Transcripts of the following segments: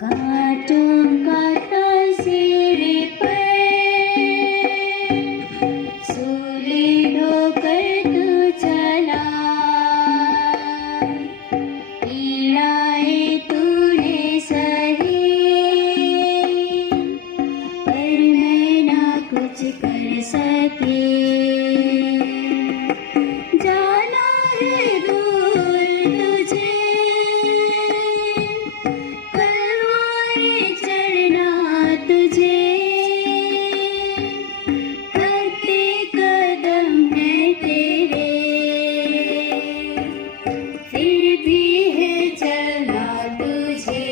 कांटों का तासीर पर सूली ढोकर तू चला, पीड़ाएं तूने सही पर मैं ना कुछ कर सकी। जाना है दूर तुझे, तलवारें चढ़ना तुझे, कटे कदम है तेरे, फिर भी है चलना तुझे।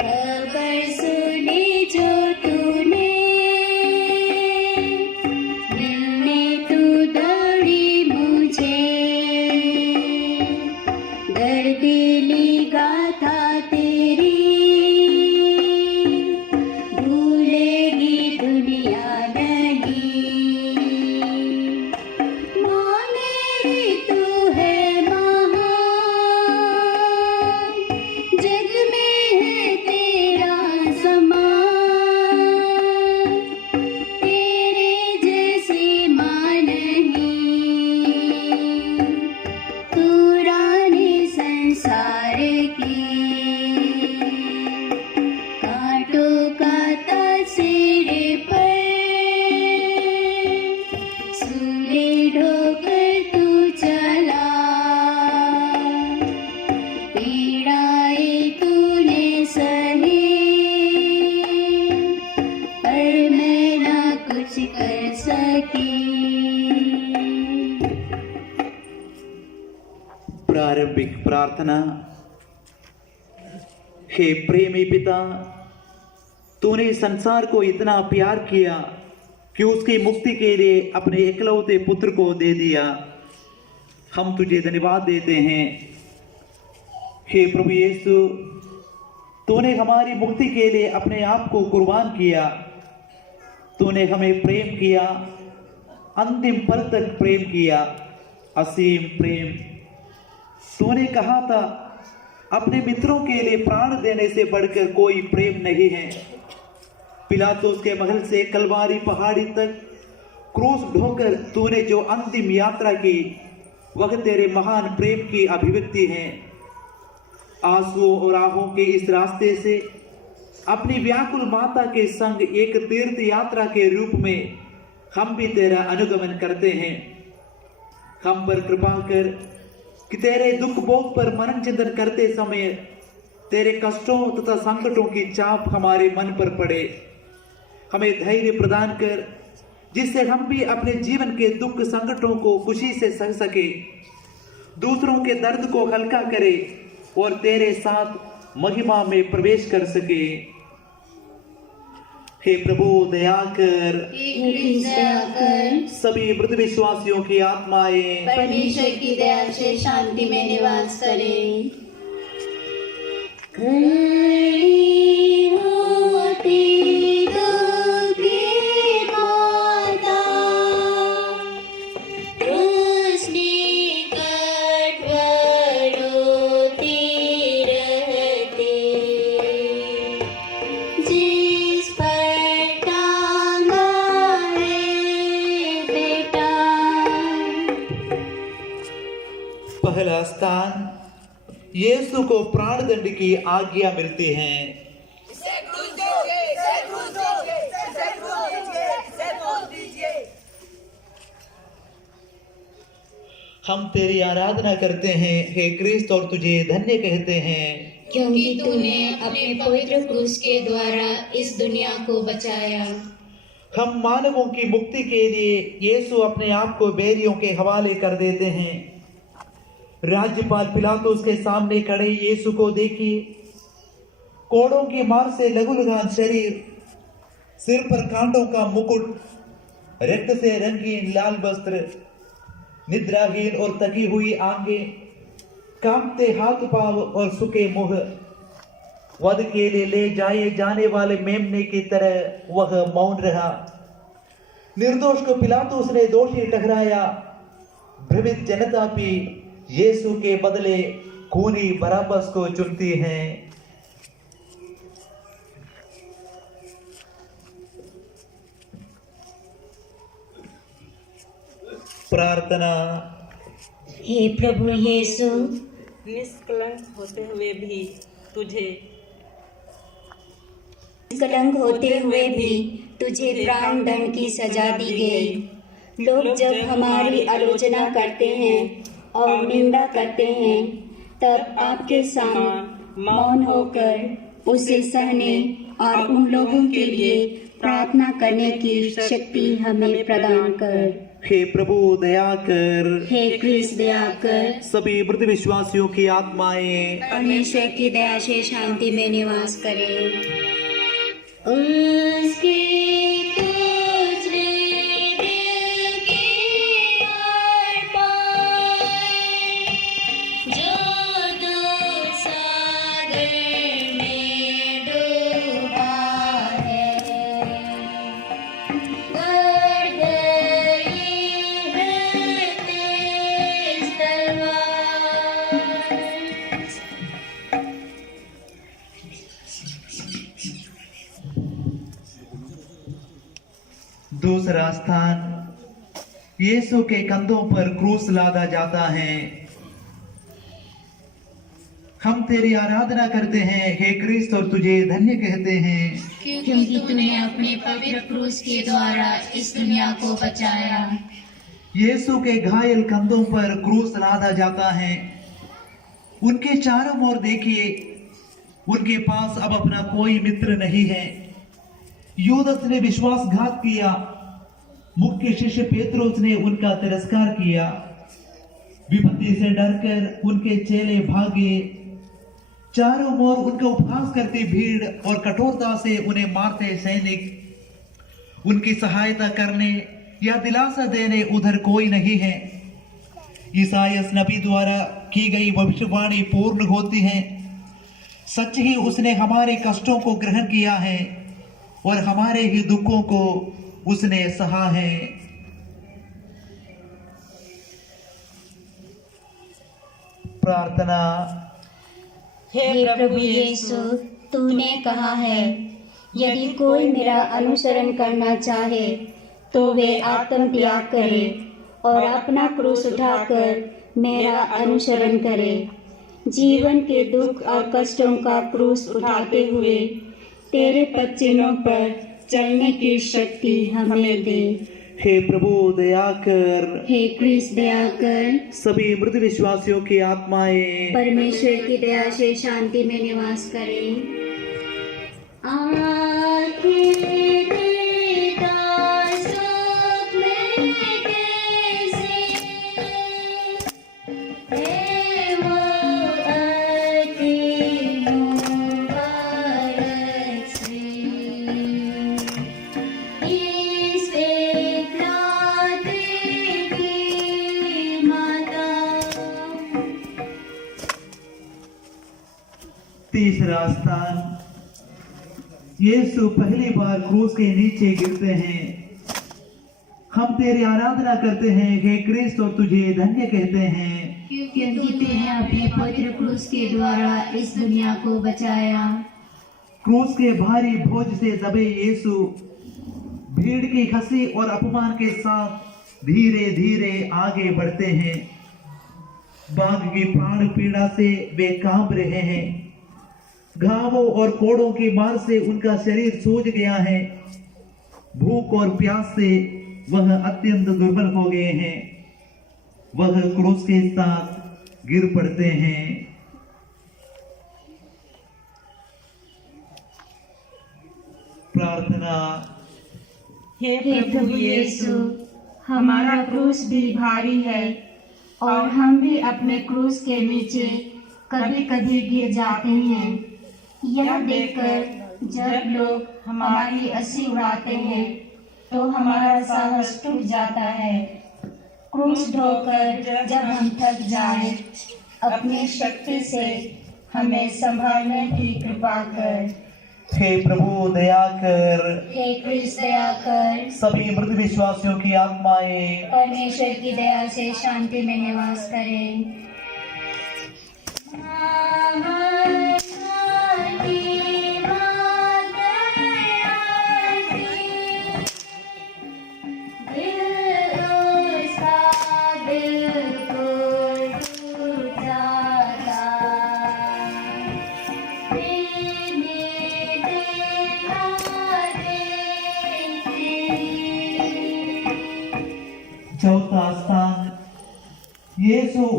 खबर सुनी जो तूने, मिलने तू दौड़ी मुझे, दर्दिली गाथा तेरी भूलेगी दुनिया नहीं। माँ मेरी तू है महान, जग में है तेरा समान, तेरे जैसी माँ नहीं, तू रानी संसार की। कांटों का तासीर पर सूली ढोकर तू चला, पीड़ाएं तूने सही पर मैं ना कुछ कर सकी। प्रारंभिक प्रार्थना। हे प्रेमी पिता, तूने संसार को इतना प्यार किया कि उसकी मुक्ति के लिए अपने एकलौते पुत्र को दे दिया। हम तुझे धन्यवाद देते हैं। हे प्रभु यीशु, तूने हमारी मुक्ति के लिए अपने आप को कुर्बान किया। तूने हमें प्रेम किया, अंतिम पल तक प्रेम किया, असीम प्रेम। तूने कहा था अपने मित्रों के लिए प्राण देने से बढ़कर कोई प्रेम नहीं है। पिलातुस के महल से कलवारी पहाड़ी तक क्रूस ढोकर तूने जो अंतिम यात्रा की, वह तेरे महान प्रेम की अभिव्यक्ति है। आंसुओं और आहों के इस रास्ते से अपनी व्याकुल माता के संग एक तीर्थ यात्रा के रूप में हम भी तेरा अनुगमन करते हैं। हम पर कृपा कर कि तेरे दुख भोग पर मनन चिंतन करते समय तेरे कष्टों तथा संकटों की चाप हमारे मन पर पड़े। हमें धैर्य प्रदान कर, जिससे हम भी अपने जीवन के दुख संकटों को खुशी से सह सके, दूसरों के दर्द को हल्का करे और तेरे साथ महिमा में प्रवेश कर सके। हे प्रभु दया कर, सभी मृत विश्वासियों की आत्माएं परमेश्वर की दया से शांति में निवास करें। पहला स्थान, यीशु को प्राणदंड की आज्ञा मिलती है। हम तेरी आराधना करते हैं हे क्रिस्त, और तुझे धन्य कहते हैं क्योंकि तूने अपने पवित्र क्रूस के द्वारा इस दुनिया को बचाया। हम मानवों की मुक्ति के लिए यीशु अपने आप को बैरियों के हवाले कर देते हैं। राज्यपाल पिलातुस के सामने खड़े यीशु को देखिए। कोड़ों की मार से लहूलुहान शरीर, सिर पर कांटों का मुकुट, रक्त से रंगीन लाल वस्त्र, निद्राहीन और थकी हुई आंखें, कांपते हाथ पांव और सूखे मुंह, वध के लिए ले जाए जाने वाले मेमने की तरह वह मौन रहा। निर्दोष को पिलातुस ने दोषी ठहराया। भ्रमित जनता भी यीशु के बदले खूनी बराबस को चुनती हैं। प्रार्थना। हे प्रभु यीशु, निष्कलंक होते हुए भी तुझे प्राण दंड की सजा दी गई। लोग जब हमारी आलोचना करते हैं और निंदा करते हैं, तब आपके सामने मौन होकर उसे सहने और उन लोगों के लिए प्रार्थना करने की शक्ति हमें प्रदान कर। हे प्रभु दया कर। हे क्रिस्त दया कर। सभी मृत विश्वासियों की आत्माएं परमेश्वर की दया से शांति में निवास करें। उसके तुझे दिल की आड़ पार, जो दूर सागर में डूबा है, गड़ गई है तेज तलवार। दूसरा स्थान, यीशु के कंधों पर क्रूस लादा जाता है। हम तेरी आराधना करते हैं हे क्रिस्त और तुझे धन्य कहते हैं, क्योंकि तूने अपने पवित्र क्रूस के द्वारा इस दुनिया को बचाया। यीशु के घायल कंधों पर क्रूस लादा जाता है। उनके चारों ओर देखिए, उनके पास अब अपना कोई मित्र नहीं है। यूदस ने विश्वासघात किया, मुख्य शिष्य पेत्रोस ने उनका तिरस्कार किया। विपत्ति से डरकर उनके चेले भागे। चारों ओर उनका उपहास करती भीड़ और कठोरता से उन्हें मारते सैनिक। उनकी सहायता करने या दिलासा देने उधर कोई नहीं है। ईसायास नबी द्वारा की गई भविष्यवाणी पूर्ण होती है। सच ही उसने हमारे कष्टों को ग्रहण किया है और हमारे ही दुखों को उसने सहा है। प्रार्थना। हे प्रभु यीशु, तूने कहा है, यदि कोई मेरा अनुसरण करना चाहे तो वे आत्मत्याग करे और अपना क्रूस उठाकर मेरा अनुसरण करे। जीवन के दुख और कष्टों का क्रूस उठाते हुए तेरे पद चिन्हों पर चलने की शक्ति हमें दे। हे प्रभु दया कर। हे क्रिस्त दया कर। सभी मृत विश्वासियों की आत्माएं परमेश्वर की दया से शांति में निवास करें। आखिर देता सुख में कैसे है वो अति मुबारक से, इस एकलौते की माता। तीसरा स्थान, यीशु पहली बार क्रूस के नीचे गिरते हैं। हम तेरी आराधना करते हैं हे क्रिस्त और तुझे धन्य कहते हैं, क्योंकि तूने अपने पवित्र क्रूस के द्वारा इस दुनिया को बचाया। क्रूस के भारी बोझ से दबे यीशु भीड़ की हंसी और अपमान के साथ धीरे धीरे आगे बढ़ते हैं। बाघ की प्राण पीड़ा से वे कांप रहे हैं। घावों और कोड़ों की मार से उनका शरीर सूज गया है। भूख और प्यास से वह अत्यंत दुर्बल हो गए हैं। वह क्रूस के साथ गिर पड़ते हैं। प्रार्थना। हे हे प्रभु यीशु, हमारा क्रूस भी भारी है और हम भी अपने क्रूस के नीचे कभी कभी गिर जाते हैं। यह देखकर जब लोग हमारी हंसी उड़ाते हैं तो हमारा साहस टूट जाता है। क्रूस ढोकर जब हम थक जाएं, अपनी शक्ति से हमें संभालने की कृपा कर। हे प्रभु दया कर। हे क्रिस्त दया कर। सभी मृत विश्वासियों की आत्माएं परमेश्वर की दया से शांति में निवास करें।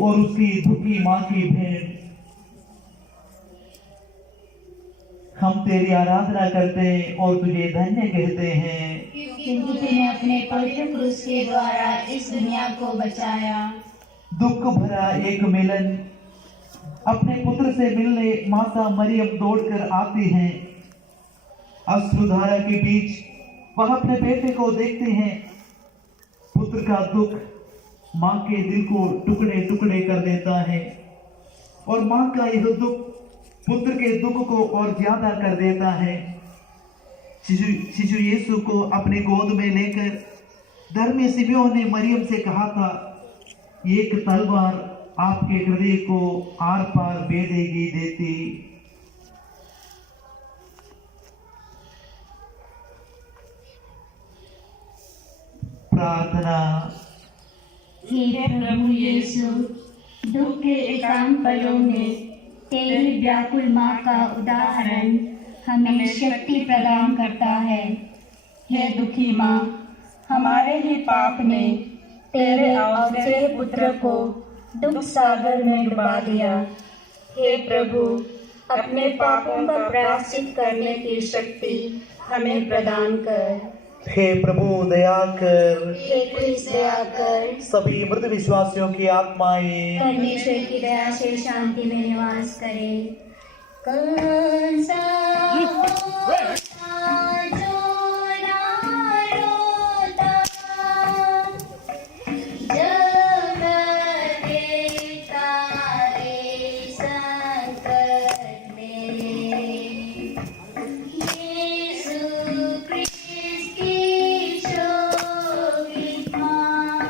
और उसकी दुखी माँ की भेंट, हम तेरी आराधना करते हैं और तुझे धन्य कहते हैं, क्योंकि तूने अपने पवित्र क्रूस के द्वारा इस दुनिया को बचाया। दुख भरा एक मिलन, अपने पुत्र से मिलने माता मरियम दौड़कर आती हैं। अश्रुधारा के बीच वह अपने बेटे को देखते हैं। पुत्र का दुख माँ के दिल को टुकड़े टुकड़े कर देता है और माँ का यह दुख पुत्र के दुख को और ज्यादा कर देता है। शिशु यीशु को अपने गोद में लेकर धर्मी सिमियोन ने मरियम से कहा था, एक तलवार आपके हृदय को आर पार भेदेगी देती। प्रार्थना। हे प्रभु यीशु, दुख के एकांत पलों में तेरी व्याकुल माँ का उदाहरण हमें शक्ति प्रदान करता है। हे दुखी माँ, हमारे ही पाप ने तेरे अवधेय पुत्र को दुख सागर में डुबा दिया। हे प्रभु, अपने पापों का प्रायश्चित करने की शक्ति हमें प्रदान कर। हे प्रभु दया कर। हे क्रिस्त दया कर। सभी मृत विश्वासियों की आत्माएं परमेश्वर की दया से शांति में निवास करे। कौन सा होता जो ना रोता, जब देखता रे संकट में, यीशु क्रिस्त की शोभित माँ।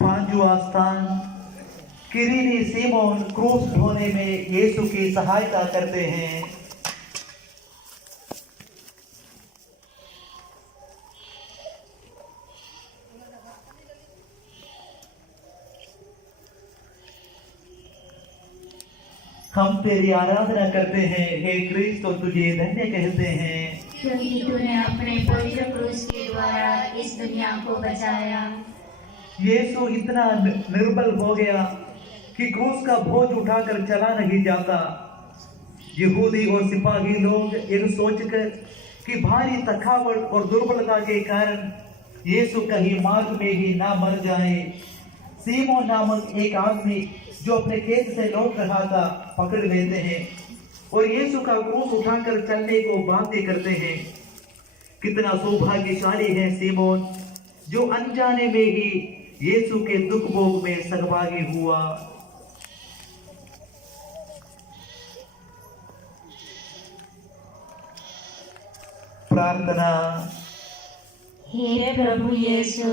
पांचवा स्थान, किरीनी सीमोन क्रूस ढोने में यीशु की सहायता करते हैं। हम तेरी आराधना करते हैं, हे क्रिस्त, तो तुझे धन्य कहते हैं, क्योंकि तूने अपने पवित्र क्रूस के द्वारा इस दुनिया को बचाया। यीशु इतना निर्बल हो गया कि क्रूस का बोझ उठाकर चला नहीं जाता। यहूदी और सिपाही लोग यह सोचकर कि भारी थकावट और दुर्बलता के कारण यीशु कहीं मार्ग में ही ना मर जाए, सीमोन नामक एक आदमी जो अपने खेत से लौट रहा था पकड़ लेते हैं और यीशु का क्रूस उठाकर चलने को बाध्य करते हैं। कितना सौभाग्यशाली है सीमोन, जो अनजाने में ही यीशु के दुख भोग में सहभागी हुआ। प्रार्थना। हे प्रभु यीशु,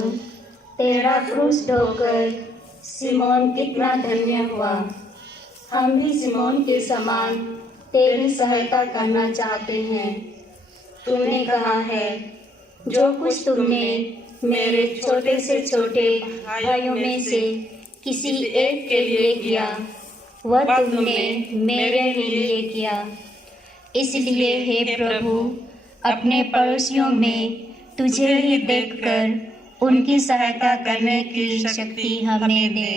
तेरा क्रूस ढोकर सिमोन कितना धन्य हुआ। हम भी सिमोन के समान तेरी सहायता करना चाहते हैं। तूने कहा है, जो कुछ तुमने मेरे छोटे से छोटे भाइयों में से किसी एक के लिए किया, वह तुमने मेरे लिए किया। इसलिए हे प्रभु, अपने पड़ोसियों में तुझे ही देखकर उनकी सहायता करने की शक्ति हमें दे।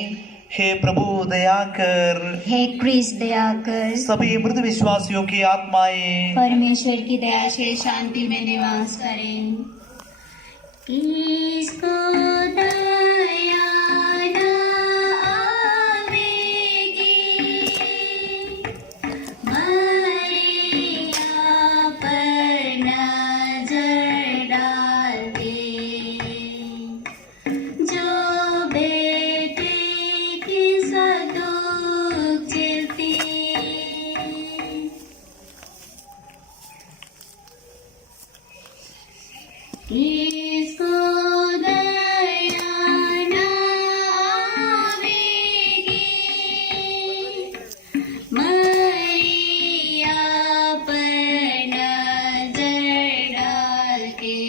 हे प्रभु दया कर। हे क्रिस्त दया कर। सभी मृत विश्वासियों की आत्माएं परमेश्वर की दया से शांति में निवास करें। किसको दया न आवेगी, मरिया पर नजर डाल दे, जो बेटे की सदुख झेलती। किसको दया न आवेगी, मरिया पर नजर डाल के,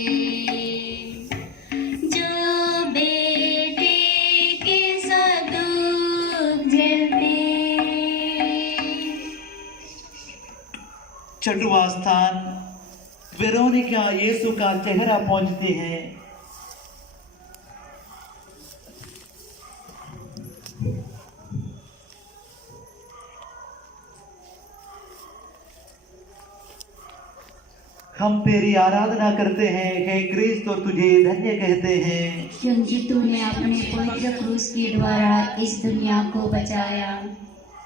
जो बेटे के सदुख झेलते। छठवां स्थान, वेरोनिका यीशु का चेहरा पहुंचती है। हम तेरी आराधना करते हैं हे क्रिस्त और तुझे धन्य कहते हैं, क्योंकि तूने अपने पवित्र क्रूस के द्वारा इस दुनिया को बचाया।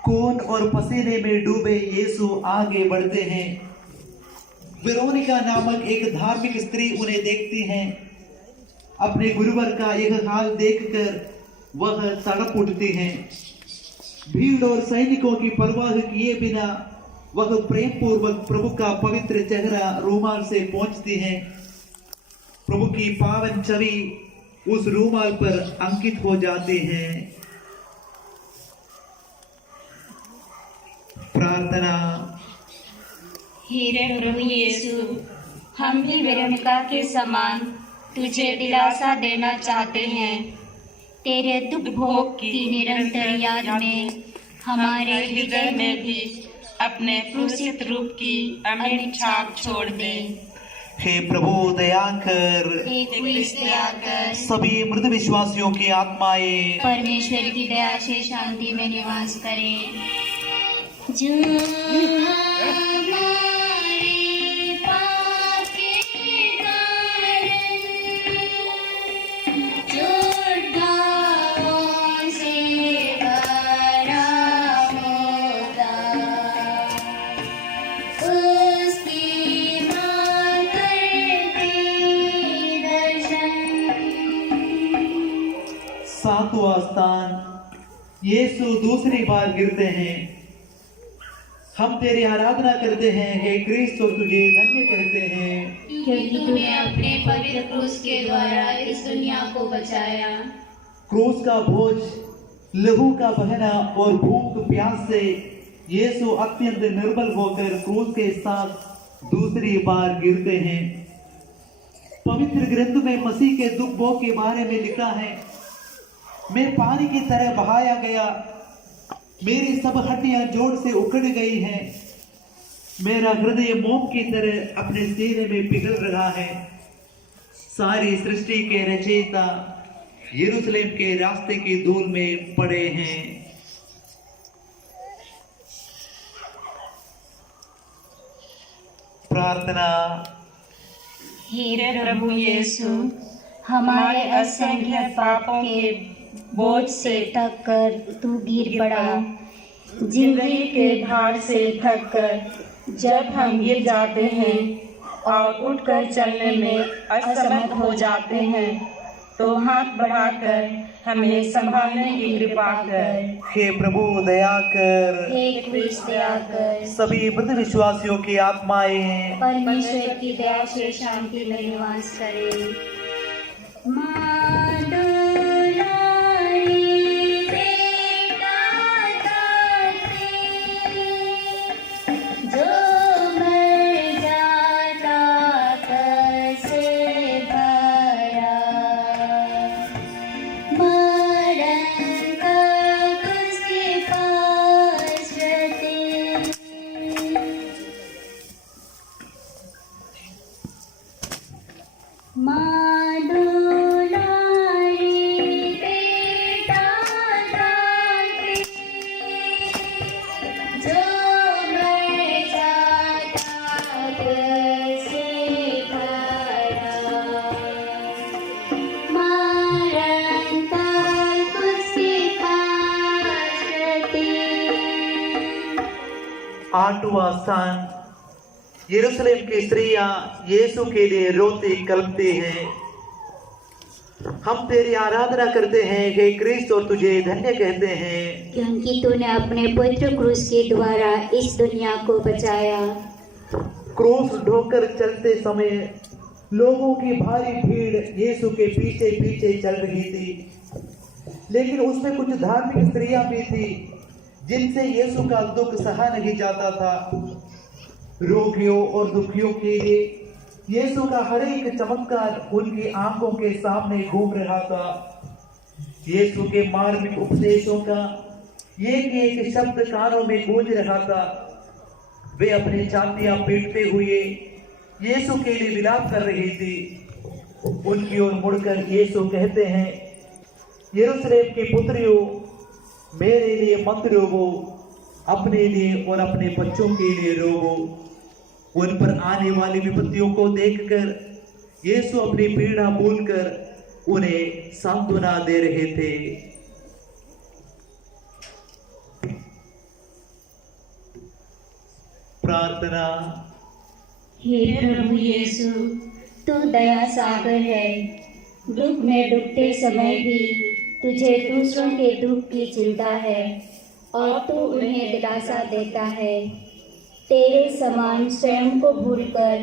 खून और पसीने में डूबे यीशु आगे बढ़ते हैं। वेरोनिका नामक एक धार्मिक स्त्री उन्हें देखती है। अपने गुरुवर का यह हाल देखकर वह तड़प उठती है। भीड़ और सैनिकों की परवाह किए बिना वह प्रेम पूर्वक प्रभु का पवित्र चेहरा रूमाल से पोंछती है। प्रभु की पावन छवि उस रूमाल पर अंकित हो जाती है। प्रार्थना। हे प्रभु यीशु, हम भी वेरोनिका के समान तुझे दिलासा देना चाहते हैं। तेरे दुख भोग की निरंतर याद में हमारे हृदय में भी अपने क्रूसित रूप की अमिट छाप छोड़ दे। हे प्रभु दया कर, हे क्रिस्त दया कर, सभी मृत विश्वासियों की आत्माएं परमेश्वर की दया से शांति में निवास करे। जो हमारे पाप के कारण झूठ दावों से भरा होता, उसकी मां करते दर्शन। सातवां स्थान। यीशु दूसरी बार गिरते हैं। हम तेरी आराधना करते हैं हे क्रिस्त और तुझे धन्य कहते हैं, क्योंकि तूने अपने पवित्र क्रूस के द्वारा इस दुनिया को बचाया। क्रूस का बोझ, लहू का बहना और भूख प्यास से यीशु अत्यंत निर्बल होकर क्रूस के साथ दूसरी बार गिरते हैं। पवित्र ग्रंथ में मसीह के दुख भोग के बारे में लिखा है, मैं पानी की तरह बहाया गया, मेरी सब हड्डियां जोड़ से उखड़ गई हैं, मेरा हृदय मोम की तरह अपने सीने में पिघल रहा है। सारी सृष्टि के रचयिता यरूशलेम के रास्ते की धूल में पड़े हैं। प्रार्थना। हे प्रभु यीशु, हमारे असंख्य पापों के बोझ से थक कर तू गिर पड़ा। जिंदगी के भार से थक कर जब हम गिर जाते हैं और उठकर चलने में असमर्थ हो जाते हैं, तो हाथ बढ़ाकर हमें संभालने की कृपा कर। हे प्रभु दया कर, हे क्रिस्त दया कर, सभी मृत विश्वासियों की आत्माएं परमेश्वर की दया से शांति में निवास करे। माँ दुलारी बेटा दाते, जो मर जाता कैसे भरा, मरण का उसके पास रहते। माँ दुलारी बेटा दाते, जो मर जाता कैसे भरा, मरण तक उसके पास रहते। आठवां स्थान। यरूशलेम की स्त्रियां यीशु के लिए रोती कलपती हैं। हम तेरी आराधना करते हैं हे क्रिस्त और तुझे धन्य कहते हैं, क्योंकि तूने अपने पवित्र क्रूस के द्वारा इस दुनिया को बचाया। क्रूस ढोकर चलते समय लोगों की भारी भीड़ यीशु के पीछे पीछे चल रही थी, लेकिन उसमें कुछ धार्मिक स्त्रियां भी थी जिनसे यीशु का दुख सहा नहीं जाता था। रोगियों और दुखियों के लिए यीशु का हर एक चमत्कार उनकी आंखों के सामने घूम रहा था। यीशु के मार्मिक उपदेशों का एक एक शब्द कानों में गूंज रहा था। वे अपनी छातियां पीटते हुए यीशु के लिए विलाप कर रही थी। उनकी ओर मुड़कर यीशु कहते हैं, यरूशलेम की पुत्रियों, मेरे लिए मत रोवो, अपने लिए और अपने बच्चों के लिए रोवो। उन पर आने वाली विपत्तियों को देखकर यीशु अपनी पीड़ा भूलकर उन्हें सांत्वना दे रहे थे। प्रार्थना। हे प्रभु यीशु, तू दया सागर है। दुख में डूबते समय भी तुझे दूसरों के दुख की चिंता है और तू उन्हें दिलासा देता है। तेरे समान स्वयं को भूलकर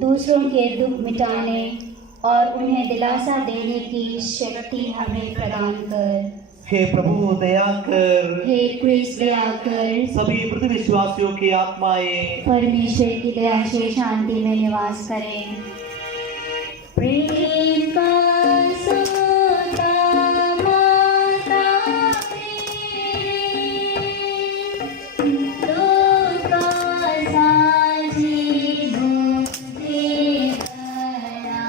दूसरों के दुख मिटाने और उन्हें दिलासा देने की शक्ति हमें प्रदान कर। हे प्रभु दया कर। हे क्रिस्त दया कर। सभी मृत विश्वासियों की आत्माएं परमेश्वर की दया से शांति में निवास करें। प्रेम का सोता माता मेरे, लोका साझी भूते दया,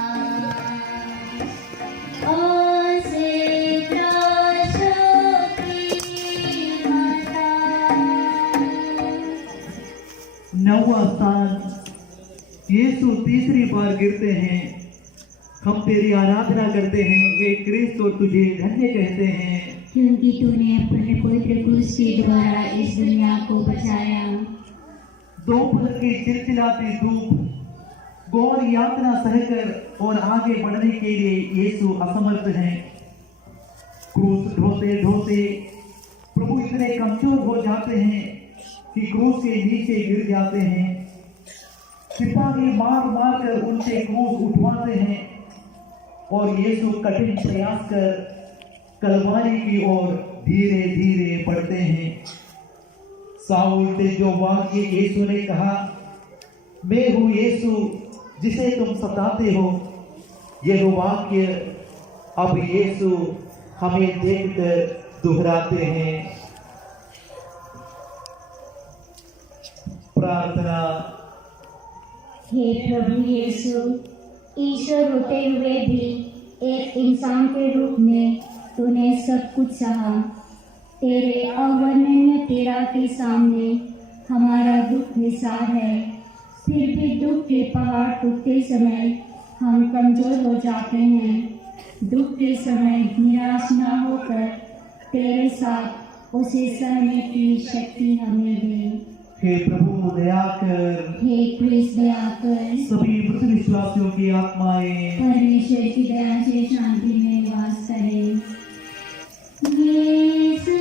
असिद्रा शक्ति माता। नौवां स्थान। यीशु तीसरी बार गिरते हैं। हम तेरी आराधना करते हैं हे क्रिस्त और तुझे धन्य कहते हैं, क्योंकि तूने अपने पवित्र क्रूस के द्वारा इस दुनिया को बचाया। दोपहर की चिलचिलाती धूप घोर यातना सहकर और आगे बढ़ने के लिए यीशु असमर्थ हैं। क्रूस ढोते ढोते प्रभु इतने कमजोर हो जाते हैं कि क्रूस के नीचे गिर जाते हैं। सिपाही मार मार कर उनसे क्रूस उठवाते हैं और यीशु कठिन प्रयास कर कलवारी की ओर धीरे धीरे बढ़ते हैं। साउल से जो वाक्य यीशु ने कहा, मैं हूँ यीशु जिसे तुम सताते हो, यह वाक्य अब यीशु हमें देखकर दोहराते हैं। प्रार्थना। हे प्रभु यीशु, ईश्वर होते हुए भी एक इंसान के रूप में तूने सब कुछ सहा। तेरे अवर्णनीय पीड़ा के सामने हमारा दुख निसार है। फिर भी दुख के पहाड़ टूटते समय हम कमजोर हो जाते हैं। दुख के समय निराश न होकर तेरे साथ उसे सहने की शक्ति हमें दे। हे प्रभु दया कर। हे क्रिस्त दया कर। सभी मृत विश्वासियों की आत्माएं परमेश्वर की दया से शांति में निवास करें। यीशु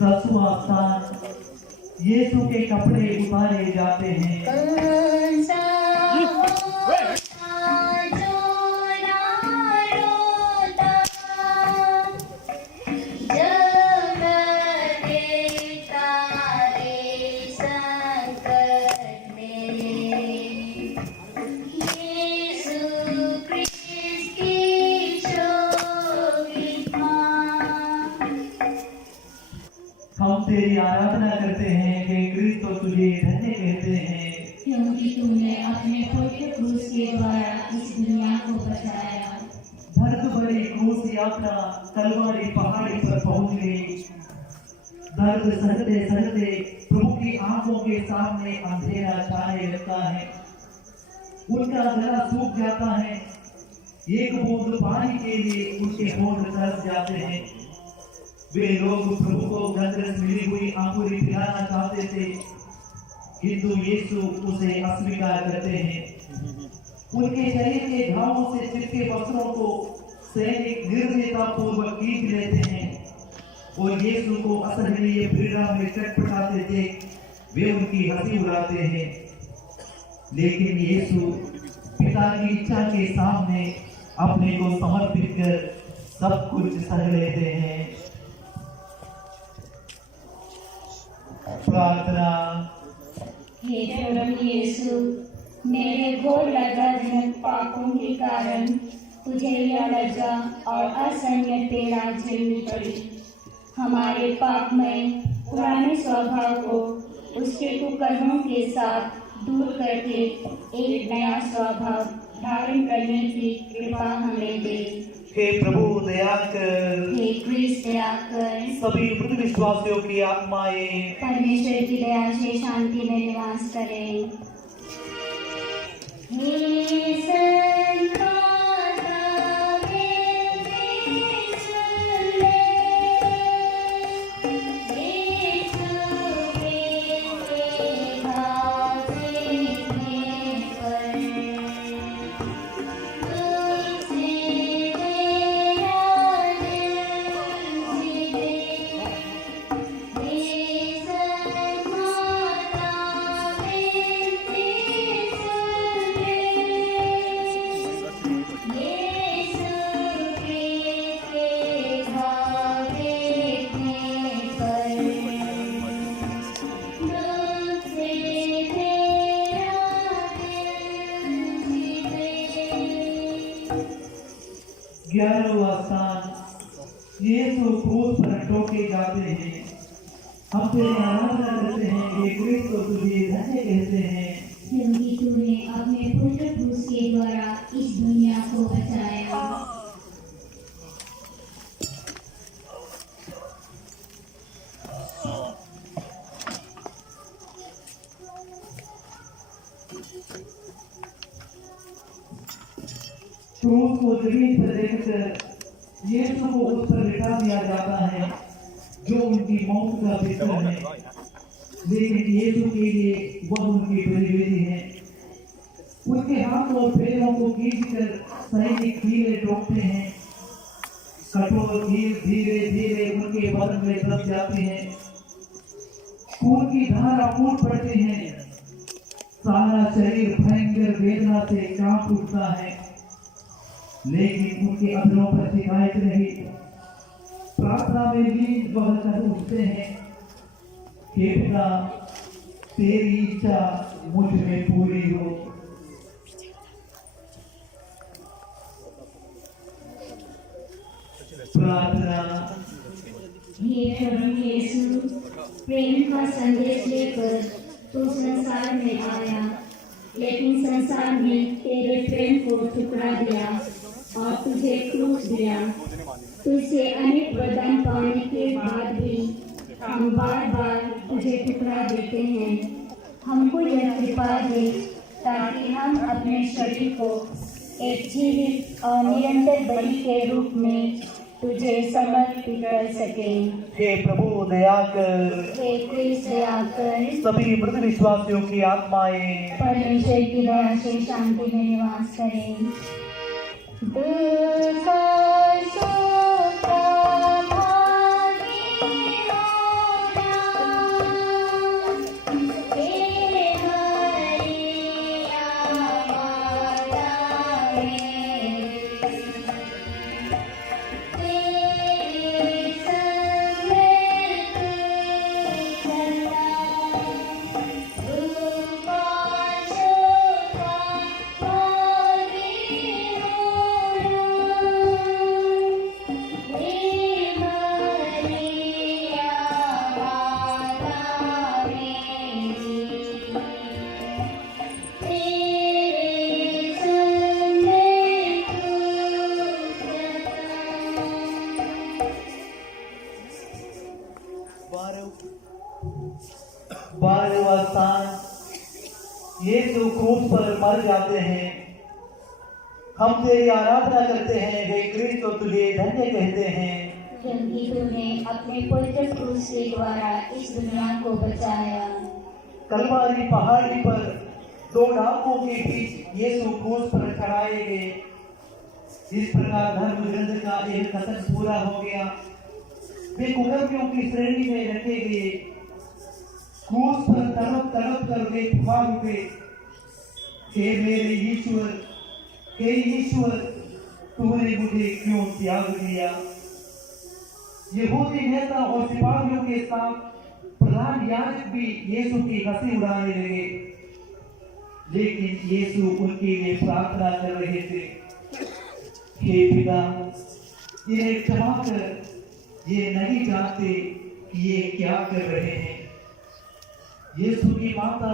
दसवां स्थान। यीशु के कपड़े उतारे जाते हैं। हम तेरी आराधना करते हैं कि क्रिस्त और तुझे धन्य कहते हैं, क्योंकि तूने अपने पवित्र क्रूस के द्वारा इस दुनिया को बचाया। दर्द भरी क्रूस यात्रा कलवारी पहाड़ी पर पहुंच गई। दर्द सहते सहते प्रभु की आंखों के सामने अंधेरा छाने लगता है। उनका गला सूख जाता है। एक बूंद पानी के लिए उनके होंठ तरस जाते हैं। वे लोग प्रभु को गंधरस मिली हुई अंगूरी पिलाना चाहते थे, किंतु यीशु उसे अस्वीकार करते हैं। उनके शरीर के घावों से चिपके वस्त्रों को सैनिक निर्दयता पूर्वक खींच लेते हैं और यीशु को असहनीय पीड़ा में चटपटाते थे वे उनकी हंसी उड़ाते हैं। लेकिन यीशु पिता की इच्छा के सामने अपने को समर्पित कर सब कुछ सह लेते हैं। प्रार्थना। हे प्रभु यीशु, मेरे घोर लज्जाजनक पापों के कारण तुझे यह लज्जा और असहनीय पीड़ा झेलनी पड़ी। हमारे पापमय पुराने स्वभाव को उसके कुकर्मों के साथ दूर करके एक नया स्वभाव धारण करने की कृपा हमें दे। हे प्रभु दया कर। हे क्रिस्त दया कर। सभी मृत विश्वासियों की आत्माएं परमेश्वर की दया से शांति में निवास करें। हे संतान ग्यारहवां स्थान। यीशु क्रूस पर टोके जाते हैं। हम तेरी आराधना करते हैं, हे क्रिस्त, तुझे धन्य कहते हैं क्योंकि तूने अपने पुत्र क्रूस के द्वारा इस दुनिया को बचाया। क्रूस को जमीन पर देखकर यीशु को उस पर लिटा दिया जाता है जो उनकी मौत का बिस्तर है, लेकिन यीशु के लिए वह उनकी बलिवेदी है। उनके हाथ और पैरों को खींचकर सैनिक कीले ठोकते हैं। कठोर कील धीरे धीरे उनके बदन में दब जाते हैं। खून की धारा फूट पड़ती है। सारा शरीर भयंकर वेदना से कांप उठता है, लेकिन उनके अधरों पर शिकायत नहीं। प्रार्थना में लीन बहकर उठते हैं, हे पिता, तेरी इच्छा मुझ में पूरी हो। प्रार्थना। हे प्रभु यीशु, प्रेम का संदेश लेकर तू संसार में आया, लेकिन संसार ने तेरे प्रेम को ठुकरा दिया और तुझे क्रूस दिया। तुझसे अनेक वरदान पाने के बाद भी हम बार बार तुझे ठुकरा देते हैं। हमको यह कृपा दे ताकि हम अपने शरीर को एक जीवित और निरंतर बलि के रूप में तुझे समर्पित कर सकें। हे प्रभु दया कर। हे क्रिस्त दया कर। सभी मृत विश्वासियों की आत्माएं परमेश्वर की दया से शांति में निवास करें। बारहवां स्थान। यीशु क्रूस पर मर जाते हैं। हम तेरी आराधना करते हैं, हे क्रिस्त, तो तुझे धन्य कहते हैं, क्योंकि तूने अपने पवित्र क्रूस के द्वारा इस दुनिया को बचाया। कलवारी पहाड़ी पर दो डाकुओं के बीच यीशु क्रूस पर चढ़ाए गए। इस प्रकार धर्म ग्रंथ का एक कथन पूरा हो गया। वे कुकर्मियों की श्रेणी में रखे गए। क्रूस पर तड़प तड़प कर वे पुकार उठे, हे मेरे ईश्वर, हे ईश्वर, तूने मुझे क्यों त्याग दिया। यहूदी नेता और सिपाहियों के साथ प्रधान याजक भी यीशु की हंसी उड़ाने लगे, लेकिन यीशु उनके लिए प्रार्थना कर रहे थे, हे पिता, इन्हें क्षमा कर, ये नहीं जानते कि ये क्या कर रहे हैं। यीशु की माता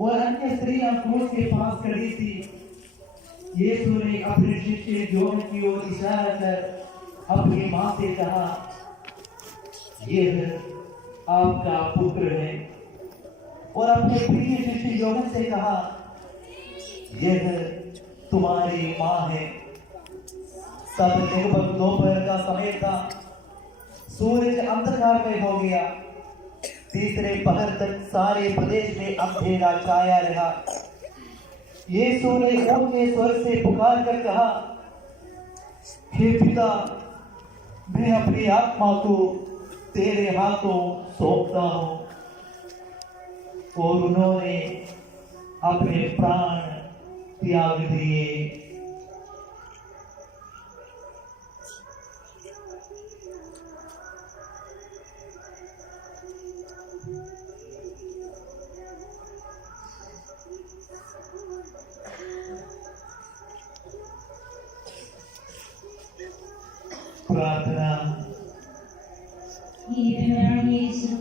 और अन्य स्त्रियां क्रूस के पास खड़ी थी। यीशु ने अपने शिष्य यौन की ओर इशारा कर अपनी मां से कहा, यह आपका पुत्र है, और अपने प्रिय शिष्य यौन से कहा, यह तुम्हारी मां है। तब लगभग दोपहर का समय था। सूरज अंधकार में हो गया। तीसरे पहर तक सारे प्रदेश में अंधेरा छाया रहा। यीशु ने ऊंचे स्वर से पुकार कर कहा, हे पिता, मैं अपनी आत्मा को तेरे हाथों सौंपता हूं। और उन्होंने अपने प्राण त्याग दिए। प्रार्थना। हे प्यारे यीशु,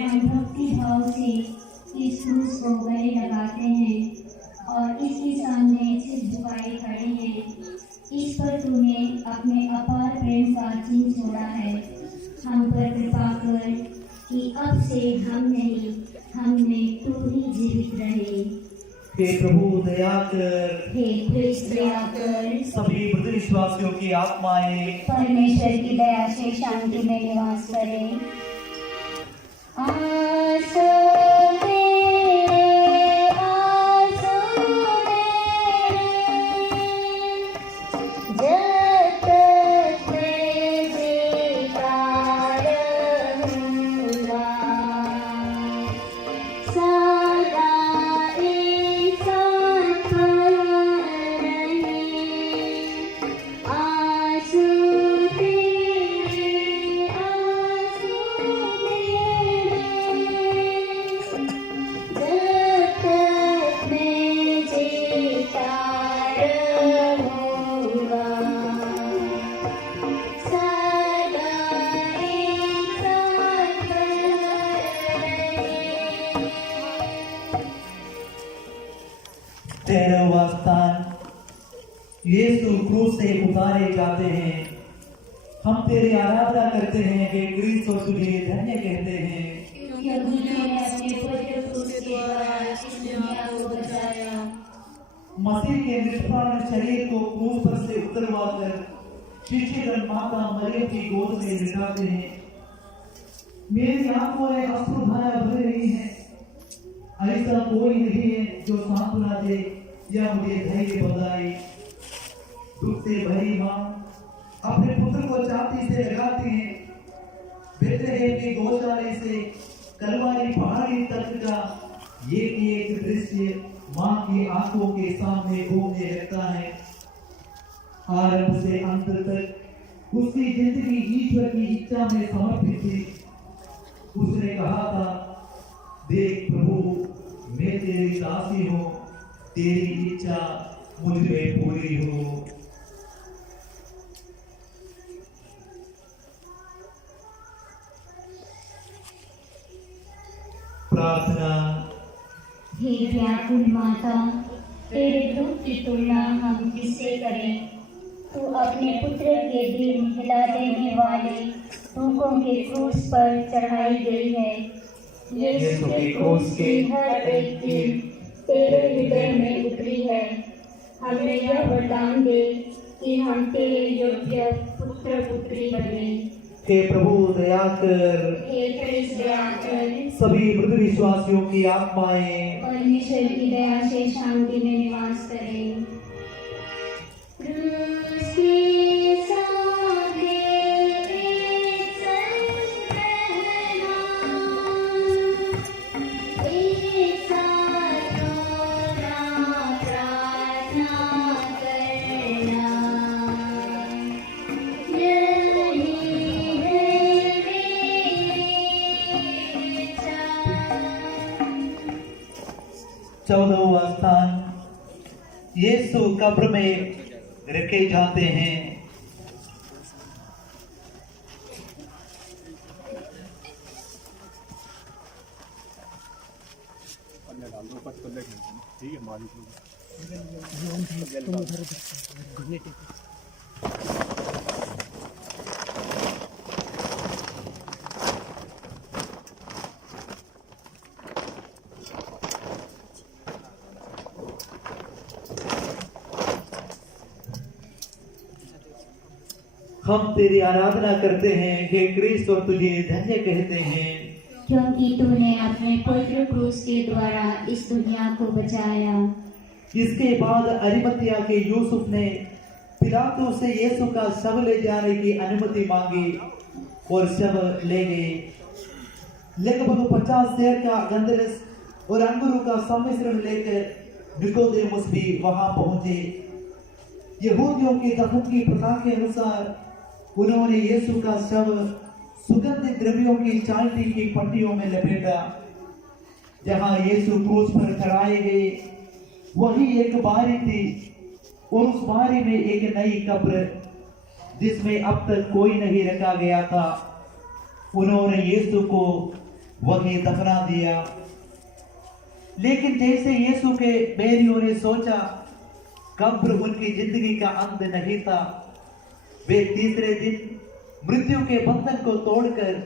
हम भक्ति भाव से इस क्रूस को गले लगाते हैं और इसके सामने सिर झुकाए खड़े हैं। इस पर तूने अपने अपार प्रेम का चिन्ह छोड़ा है। हम पर कृपा कर कि अब से हम नहीं, हमने तू ही जीवित रहे। हे प्रभु दया कर, हे कृष्ण दया कर। सभी मृत विश्वासियों की आत्माएं परमेश्वर की दया से शांति में निवास करें। आसो मेरे, आसो मेरे, जब तक मैं जीता रहूंगा, सदा एक साथ रहें। आंसू तेरे, आंसू मेरे, जब तक मैं जीता रहूंगा, सदा एक साथ रहें। तेरहवां स्थान। यीशु क्रूस से उतारे जाते हैं। हम तेरी आराधना करते हैं, हे क्रिस्त, और तुझे धन्य कहते हैं, क्योंकि तूने अपने पवित्र क्रूस के द्वारा इस दुनिया को बचाया। मसीह के निष्प्राण शरीर को क्रूस पर से उतरवा कर शिष्यगण माता मरियम की गोद में लिटाते हैं। मेरी आंखों में अश्रुधारा बह रही है। ऐसा कोई नहीं है जो सांत्वना दे या मुझे धैर्य बधाए। दुख से भरी मां अपने पुत्र को छाती से लगाती है। बेथलेहम के गौशाले से कलवारी पहाड़ी तक का एक दृश्य मां की आंखों के सामने घूमने लगता है। आरंभ से अंत तक उसकी जिंदगी ईश्वर की इच्छा में समर्पित थी। उसने कहा था, देख प्रभु, मैं तेरी दासी हूँ, तेरी इच्छा मुझ में पूरी हो। प्रार्थना। हे व्याकुल माता, तेरे दुख की तुलना हम किससे करें। तू अपने पुत्र के दिल हिला देने वाले दुखों के क्रूस पर चढ़ाई गई है। यीशु के क्रूस की हर एक कील तेरे हृदय में उतरी है। हमें यह वरदान दे कि हम तेरे योग्य पुत्र पुत्री बने। हे प्रभु दया कर, हे क्रिस्त दया कर, सभी मृत विश्वासियों की आत्माएं परमेश्वर की दया से शांति में निवास करें। क्रूस के सामने एक संग रहना, एक साथ रोना, प्रार्थना करना, यही है मेरी चाह। 14वां स्थान, यीशु कब्र में रखे जाते हैं। हम तेरी आराधना करते हैं हे क्रिस्त और तुझे धन्य कहते हैं, क्योंकि तूने अपने पवित्र क्रूस के द्वारा इस दुनिया को बचाया। इसके बाद अरिमतिया के यूसुफ ने पिलातुस से यीशु का शव ले जाने की अनुमति मांगी और शव ले गए। लगभग 50 सेर का गंधरस और अंगूरों का सम्मिश्रण लेकर निकोदेमुस भी वहां पहुंचे। यहूदियों की दफन की प्रथा के अनुसार उन्होंने यीशु का शव सुगंधित द्रव्यों की चांदी की पट्टियों में लपेटा। जहां यीशु क्रूस पर चढ़ाए गए वही एक बारी थी और उस बारी में एक नई कब्र जिसमें अब तक कोई नहीं रखा गया था। उन्होंने यीशु को वहीं दफना दिया। लेकिन जैसे यीशु के बैरियों ने सोचा कब्र उनकी जिंदगी का अंत नहीं था, वे तीसरे दिन मृत्यु के बंधन को तोड़कर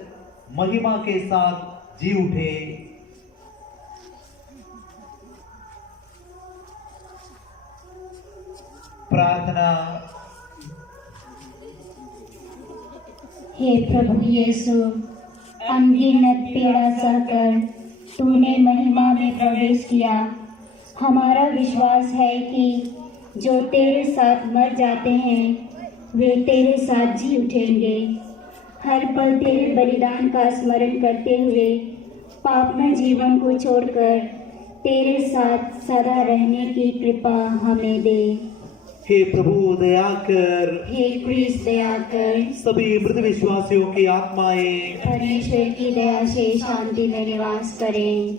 महिमा के साथ जी उठे। प्रार्थना। हे प्रभु यीशु, अनगिनत पीड़ा सहकर तूने महिमा में प्रवेश किया। हमारा विश्वास है कि जो तेरे साथ मर जाते हैं वे तेरे साथ जी उठेंगे। हर पल तेरे बलिदान का स्मरण करते हुए पापमय जीवन को छोड़कर तेरे साथ सदा रहने की कृपा हमें दे। हे प्रभु दया कर, हे क्रिस्त दया कर, सभी मृत विश्वासियों की आत्माएं परमेश्वर की दया से शांति में निवास करें।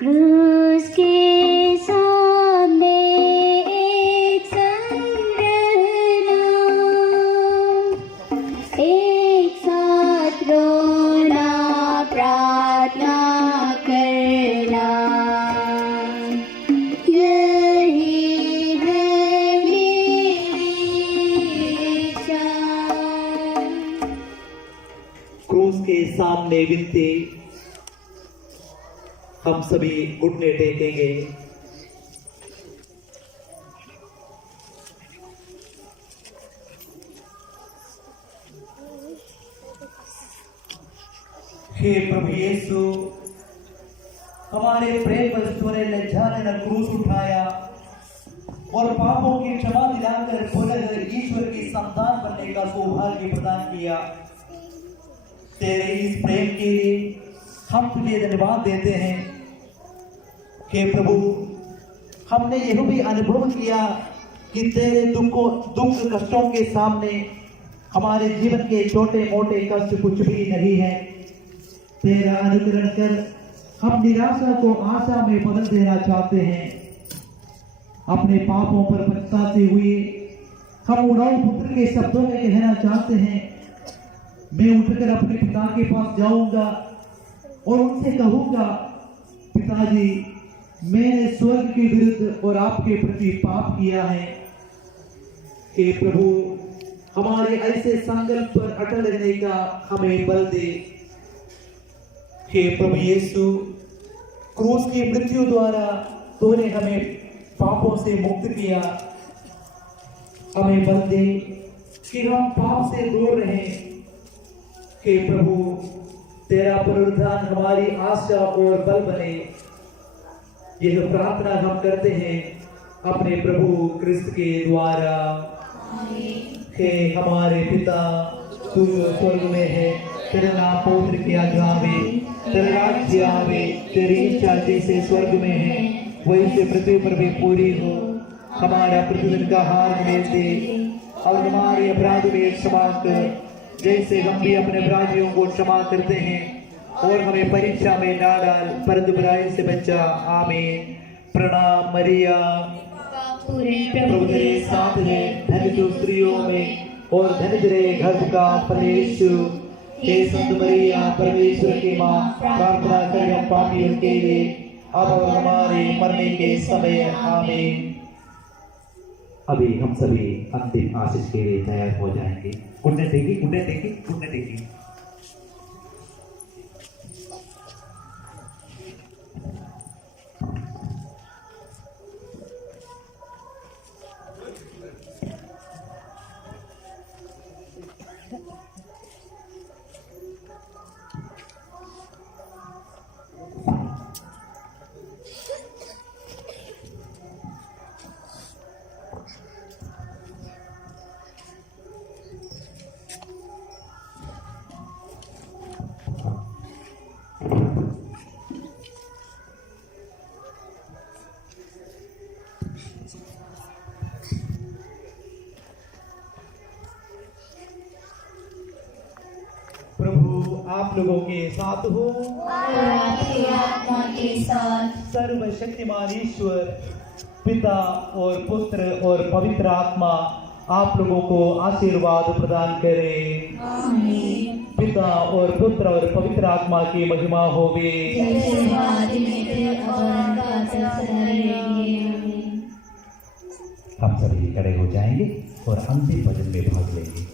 क्रूस के सामने एक संग रहना, एक साथ रोना, प्रार्थना करना, यही है मेरी चाह। क्रूस के सामने विनती। हम सभी घुटने टेकेंगे। हे प्रभु यीशु, हमारे प्रेम वस्तु ने लज्जाजनक क्रूस उठाया और पापों की क्षमा दिलाकर पुनः ईश्वर की संतान बनने का सौभाग्य प्रदान किया। तेरे इस प्रेम के लिए हम तुझे धन्यवाद देते हैं। हे प्रभु, हमने यह भी अनुभव किया कि तेरे दुख कष्टों के सामने हमारे जीवन के छोटे मोटे कष्ट कुछ भी नहीं है। तेरा अनुकरण कर हम निराशा को आशा में बदल देना चाहते हैं। अपने पापों पर पछताते हुए हम उड़ाऊ पुत्र के शब्दों में कहना चाहते हैं, मैं उठकर अपने पिता के पास जाऊंगा और उनसे कहूंगा, पिताजी, मैंने स्वर्ग के विरुद्ध और आपके प्रति पाप किया है। हे प्रभु हमारे ऐसे संकल्प पर अटल रहने का हमें बल दे। हे प्रभु यीशु क्रूस की मृत्यु द्वारा तूने हमें पापों से मुक्त किया, हमें बल दे कि हम पाप से दूर रहें। हे प्रभु तेरा पुनरुत्थान हमारी आशा और बल बने, यह प्रार्थना हम करते हैं अपने प्रभु क्रिस्त के द्वारा। हे हमारे पिता तू जो स्वर्ग में है, तेरा नाम पवित्र किया जावे, तेरा राज्य आवे, तेरी इच्छा जैसे स्वर्ग में है वैसे पृथ्वी पर भी पूरी हो। हमारा प्रतिदिन का आहार हमें दे और हमारे अपराध में क्षमा कर जैसे हम भी अपने अपराधियों को क्षमा करते हैं, और हमें परीक्षा में ना डाल परंतु बुराई से बचा। आमीन। प्रणाम मरिया, प्रभु तेरे साथ है, धन्य तू स्त्रियों में और धन्य तेरे गर्भ का फल यीशु। हे संत मरिया परमेश्वर की माँ, प्रार्थना कर हम पापियों के लिए अब और हमारे मरने के समय। आमीन। अभी हम सभी अंतिम आशीष के लिए तैयार हो जाएंगे। घुटने टेकी, घुटने टेकी, घुटने टेकी। आप लोगों के साथ हो और आपकी आत्मा के साथ। सर्वशक्तिमान ईश्वर पिता और पुत्र और पवित्र आत्मा आप लोगों को आशीर्वाद प्रदान करे। आमीन। पिता और पुत्र और पवित्र आत्मा की महिमा होवे। जैसे आदि में थे और अनंत सदा रहेंगे। आमीन। हम सभी खड़े हो जाएंगे और अंतिम भजन में भाग लेंगे।